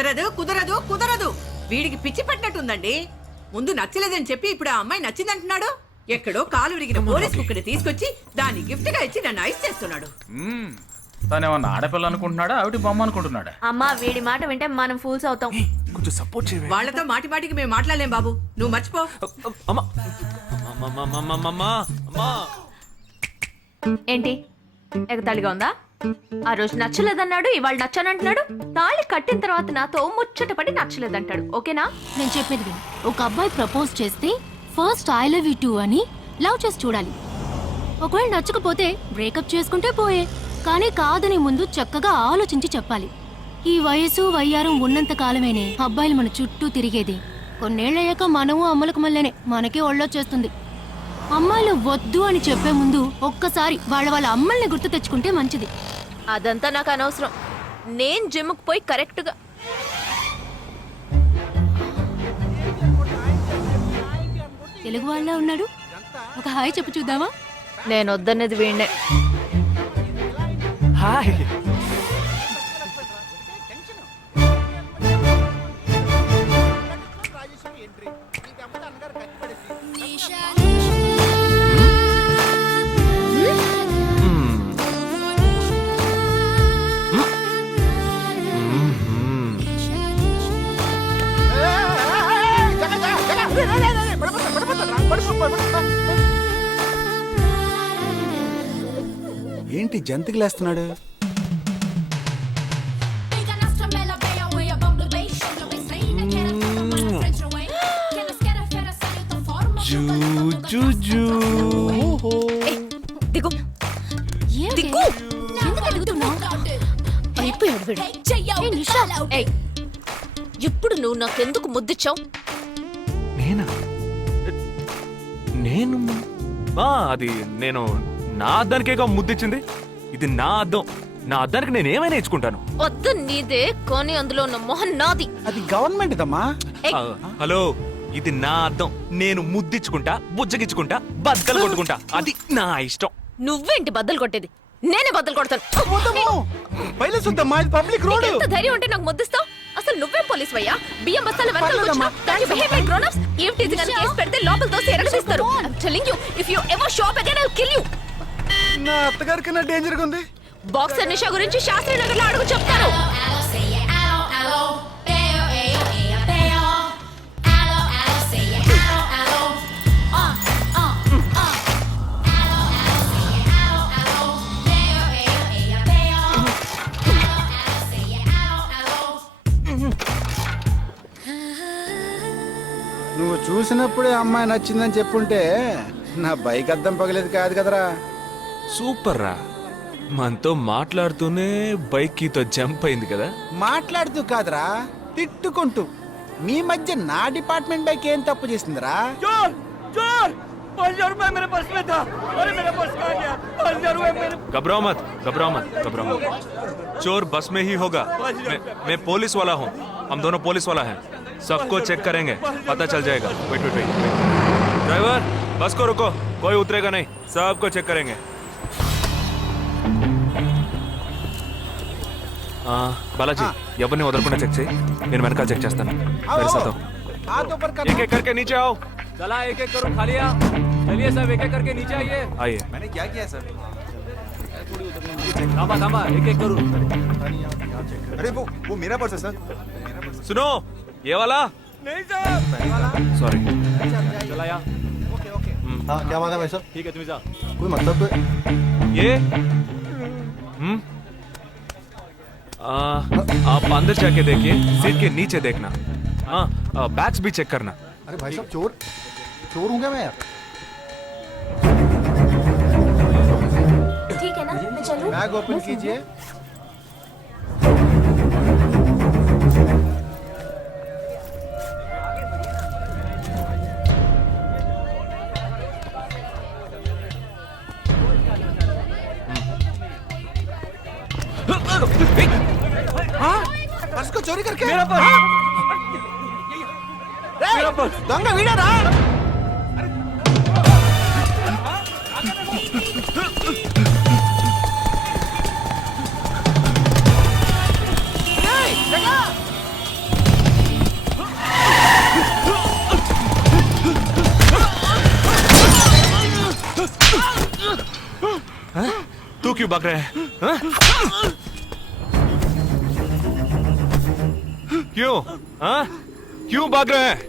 కుదరదు కుదరదు కుదరదు. వీడికి పిచ్చి పట్టినట్టుందండి. ముందు నచ్చలేదని చెప్పి ఇప్పుడు ఆ అమ్మాయి నచ్చిందంటున్నాడు. ఎక్కడో కాలు విరిగిన పోలీస్ కుక్కని తీసుకొచ్చి దాన్ని గిఫ్ట్ గా ఇచ్చి నన్ను ఐస్ చేస్తున్నాడు. తనేమన్నా ఆడపిల్ల అనుకుంటున్నాడా ఆవిడ బొమ్మ అనుకుంటున్నాడా? అమ్మా వీడి మాట వింటే మనం ఫూల్స్ అవుతాం. కొంచెం సపోర్ట్ చేయవే. వాళ్ళతో మాటి మాటికి మేము మాట్లాడలేం బాబు, నువ్వు మర్చిపో. అమ్మా ఏంటి ఎగతాళిగా ఉందా? ఆ రోజు నచ్చలేదన్నాడు, ఇవాళ నచ్చానంటున్నాడు. తాళి కట్టిన తర్వాత నాతో ముచ్చట పడి నచ్చలేదంటాడు. ఓకేనా? నేను చెప్పేది విను. ఒక అబ్బాయి ప్రపోజ్ చేస్తే first I love you two అని లవ్ చేసి చూడాలి. ఒకవేళ నచ్చకపోతే బ్రేకప్ చేసుకుంటే పోయే. కానీ కాదని ముందు చక్కగా ఆలోచించి చెప్పాలి. ఈ వయసు వయ్యారం ఉన్నంత కాలమేనే అబ్బాయిలు మన చుట్టూ తిరిగేది. కొన్నేళ్లయ్యాక మనము అమ్మలకు మళ్ళీనే మనకే ఒళ్ళొచ్చేస్తుంది. అమ్మాయిలు వద్దు అని చెప్పే ముందు ఒక్కసారి వాళ్ళ అమ్మల్ని గుర్తు తెచ్చుకుంటే మంచిది. అదంతా నాకు అనవసరం. నేను జిమ్కి పోయి కరెక్ట్గా తెలుగు వాళ్ళ ఉన్నాడు. ఒక హాయ్ చెప్పు చూద్దామా? నేను వద్దనేది వీణ్ణే. హాయ్. ఏంటి జంతికి లేస్తున్నాడు? దిగు దిగు. ఎందుకు ఎదుగుతున్నావు? అయిపోయాడు వీడు. ఏయ్, ఇప్పుడు నువ్వు నాకెందుకు ముద్దిచ్చావు? నేనా? నేను అది నేను నా అద్దానికేగా ముద్దిచ్చింది. ఇది నా అద్దం. నా అద్దానికి నేను ఏమైనా ఇచ్చుకుంటాను. వద్దు నీదే, కానీ అందులో ఉన్న మొహం నాది. అది గవర్నమెంట్ దమ్మా. హలో, ఇది నా అద్దం. నేను ముద్దిచ్చుకుంటా, బుజ్జగిచ్చుకుంటా, బద్దలు కొట్టుకుంటా. అది నా ఇష్టం. నువ్వేంటి బద్దలు కొట్టేది? నేనే బద్దలు కొడతాను. Public road. ఎంత ధైర్యం ఉంటే నాకు ముద్దిస్తావు? అసలు నువ్వే పోలీస్ వయ్యా? బియ్యం బస్తాలు వెనకాల కూర్చున్నావు. దాన్ని behave like grown-ups. ఏం teasing అని కేసు పెడితే లోపల తోసి ఎరగదీస్తారు. I'm telling you, if you ever show up again, I'll kill you. నా అత్తగారికి నా డేంజర్ గా ఉంది. బాక్సర్ నిషా గురించి శాస్త్రి నగర్ లో అడుగు చెప్తారు. నువ్వు చూసినప్పుడే అమ్మాయి నచ్చిందని చెప్పుంటే నా బైక్ అద్దం పగలేదు కాదు కదరా. సూపర్ రా. మనతో మాట్లాడుతూనే బైక్ కీతో జంప్ అయింది కదా. మాట్లాడుతూ కాదురా, తిట్టుకుంటూ. మీ మధ్య నా డిపార్ట్మెంట్ బైక్ ఏం తప్పు చేసిందిరా? घबराओ मत, घबराओ मत, घबराओ मत. चोर बस में ही होगा. मैं पुलिस वाला हूँ. हम दोनों पुलिस वाला हैं. सबको चेक करेंगे, पता चल जाएगा. Wait wait wait. ड्राइवर, बस को रुको. कोई उतरेगा नहीं. सबको चेक करेंगे. बालाजी, ఎవరిని వదలకుండా చెక్ చేయి. నేను వెనకాల చెక్ చేస్తాను. मेरे साथ आओ. एक एक करके नीचे आओ. चला एक एक करो. खालिया चलिए सब एक एक करके नीचे आइए. आइए. मैंने क्या किया सर? थामा थामा एक एक करो. अरे वो मेरा पर्स है सर. सुनो, ये वाला नहीं सर. सॉरी. चला यार. Okay okay. हाँ क्या बात है भाई साहब? ठीक है तुम जा. कोई मतलब तो ये आप अंदर जाके देखिए. सीट के नीचे देखना. हाँ, बैग्स भी चेक करना. अरे भाई साहब चोर हूँ क्या मैं यार? ठीक है ना, मैं चलूं? बैग ओपन कीजिए. पर्स को चोरी करके मेरा पर्स. मेरा पर्स. दंग वीडियो रा. क्यों भाग रहे हैं हाँ? क्यों हाँ? क्यों भाग रहे हैं?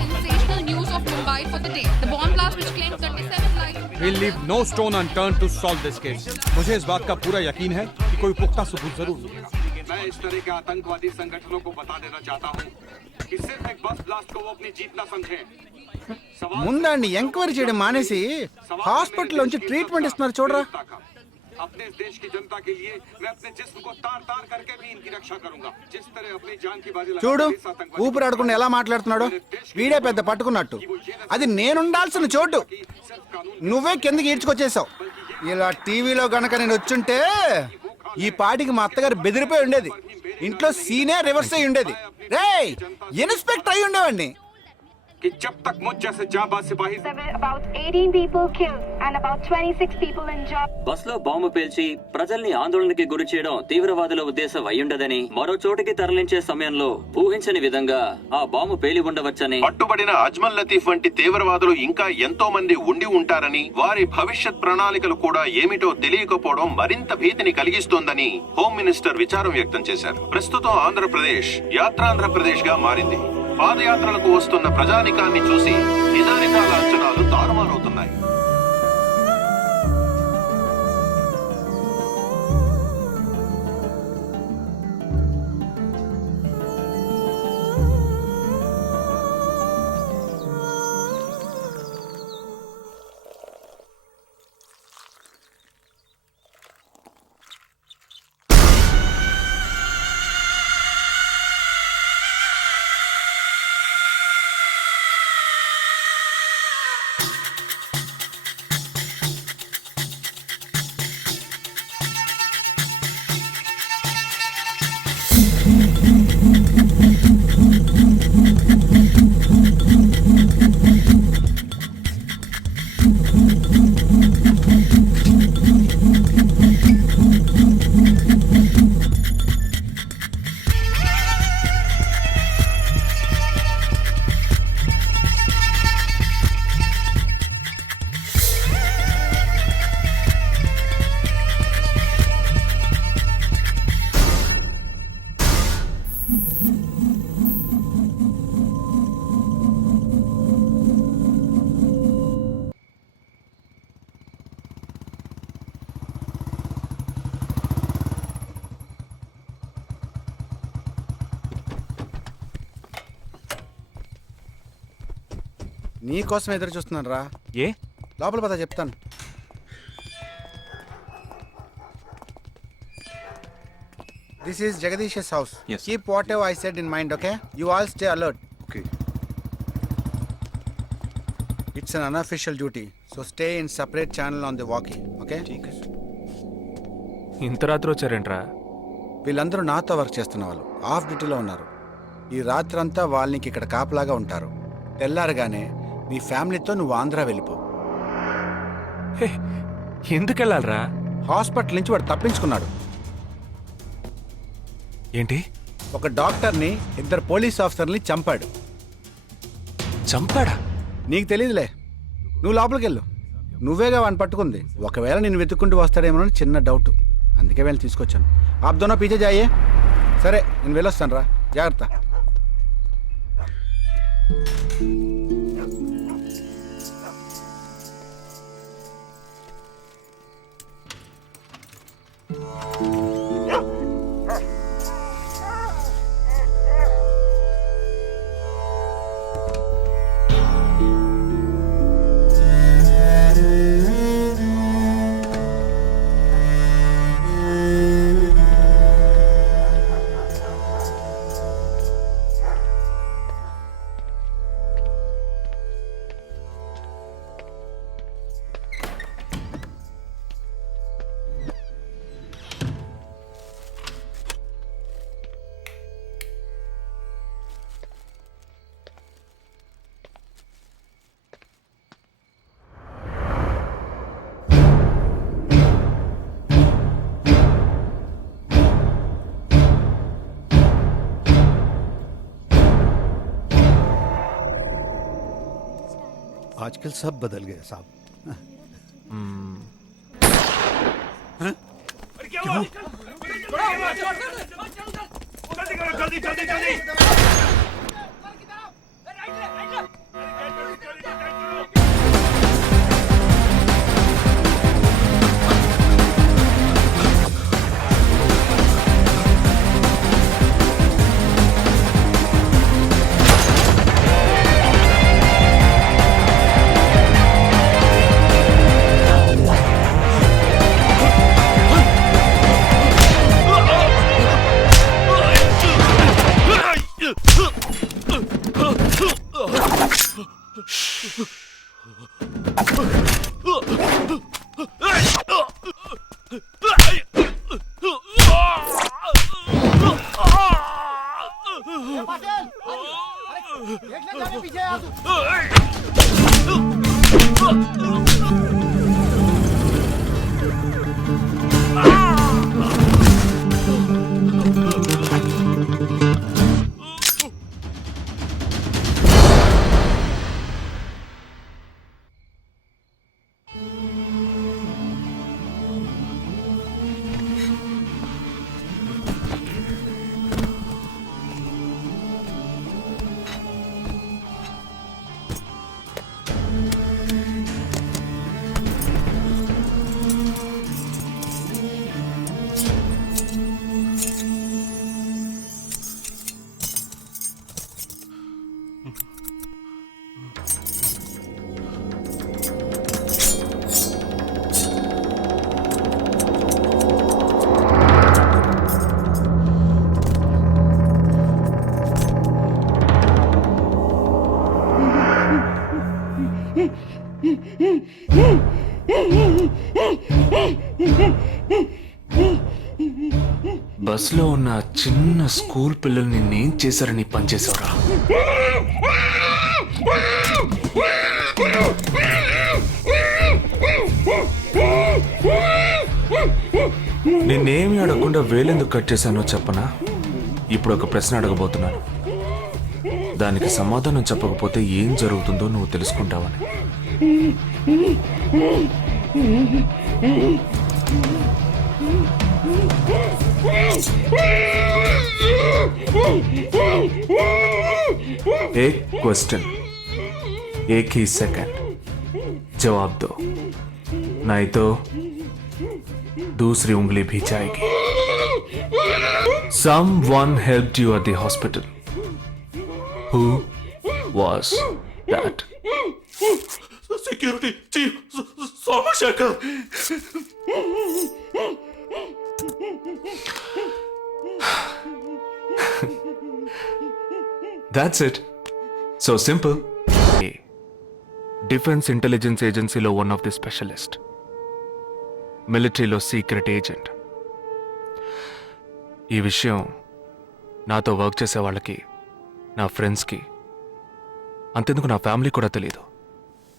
Sensational news of Mumbai for the day. The bomb blast which claimed 37 lives. We'll leave no stone unturned to solve this case. मुझे इस बात का पूरा यकीन है कि कोई पुख्ता सबूत जरूर मिलेगा। मैं इस तरह के आतंकवादी संगठनों को बता देना चाहता हूँ कि सिर्फ एक बस ब्लास्ट को वो अपनी जीत ना समझें। ముందండి ఎంక్వైరీ చేయడం మానేసి హాస్పిటల్ నుంచి ట్రీట్మెంట్ ఇస్తున్నారు చూడరా. अपने इस देश की जनता के लिए मैं अपने जिस्म को तार तार करके भी इनकी रक्षा करूंगा। जिस तरह अपनी जान की बाजी लगा చూడు ఊపిరాడకుండా ఎలా మాట్లాడుతున్నాడు. వీడే పెద్ద పట్టుకున్నట్టు. అది నేనుండాల్సిన చోటు నువ్వే కిందకి ఈడ్చుకొచ్చేసావు. ఇలా టీవీలో గనక నేను వచ్చుంటే ఈ పాటికి మా అత్తగారు బెదిరిపోయి ఉండేది. ఇంట్లో సీనే రివర్స్ అయి ఉండేది. రేయ్ ఇన్స్పెక్టర్ అయి ఉండేవాడిని. कि जब तक मुझ जैसे जाबाज सिपाही There were about 18 people killed and about 26 people injured. బస్సులో బాంబు పేల్చి ప్రజల్ని ఆందోళనకి గురి చేయడం తీవ్రవాదుల ఉద్దేశం అయ్యుండదని, మరో చోటికి తరలించే సమయంలో ఊహించని విధంగా ఆ బాంబు పేలి ఉండవచ్చని, పట్టుబడిన అజ్మల్ లతీఫ్ వంటి తీవ్రవాదులు ఇంకా ఎంతో మంది ఉండి ఉంటారని, వారి భవిష్యత్ ప్రణాళికలు కూడా ఏమిటో తెలియకపోవడం మరింత భీతిని కలిగిస్తోందని హోమ్ మినిస్టర్ విచారం వ్యక్తం చేశారు. ప్రస్తుతం ఆంధ్రప్రదేశ్ యాత్రాంధ్రప్రదేశ్ గా మారింది. పాదయాత్రలకు వస్తున్న ప్రజానికాన్ని చూసి నిజానికాల అంచనాలు తారుమారవుతున్నాయి. నీకోసం ఎదురు చూస్తున్నాను రా. ఏ లోపల పద చెప్తాను. This is Jagadish's house. Yes. Keep whatever I said in mind, okay? You all stay alert. Okay. It's an unofficial duty, so stay in separate channel on the walkie, okay? ठीक है. ఇంత రాత్రి వచ్చారేంట్రా? వీళ్ళందరూ నాతో వర్క్ చేస్తున్న వాళ్ళు, of డ్యూటీలో ఉన్నారు. ఈ రాత్రంతా వాళ్ళకి ఇక్కడ కాపలాగా ఉంటారు. తెల్లారగానే నీ ఫ్యామిలీతో నువ్వు ఆంధ్ర వెళ్ళిపో. హే, ఎందుకు వెళ్ళాలరా? హాస్పిటల్ నుంచి వాడు తప్పించుకున్నాడు. ఏంటి? ఒక డాక్టర్ని, 2 పోలీస్ ఆఫీసర్ని చంపాడు. చంపాడా? నీకు తెలియదులే, నువ్వు లోపలికి వెళ్ళు. నువ్వేగా వాడిని పట్టుకుంది. ఒకవేళ నేను వెతుక్కుంటూ వస్తాడేమో అని చిన్న డౌట్, అందుకే వెళ్ళి తీసుకొచ్చాను. ఆప్ దోనో పీछे जाइए. సరే నేను వెళ్ళొస్తాను రా, జాగ్రత్త. आजकल सब बदल गए साहब। బస్లో ఉన్న చిన్న స్కూల్ పిల్లల్ని నేనేం చేశారని పనిచేశారా? నిన్నేమి అడగకుండా వేలెందుకు కట్ చేశానో చెప్పనా? ఇప్పుడు ఒక ప్రశ్న అడగబోతున్నాను, దానికి సమాధానం చెప్పకపోతే ఏం జరుగుతుందో నువ్వు తెలుసుకుంటావని. एक क्वेश्चन, एक ही सेकंड, जवाब दो, नहीं तो दूसरी उंगली भी जाएगी. Someone helped you at the hospital. Who was that? Security chief Somashekar. That's it. So simple. Defense Intelligence Agency lo one of the specialist. Military lo secret agent. ఈ విషయం నాతో వర్క్ చేసే వాళ్ళకి, నా ఫ్రెండ్స్కి, అంతెందుకు నా ఫ్యామిలీ కూడా తెలియదు.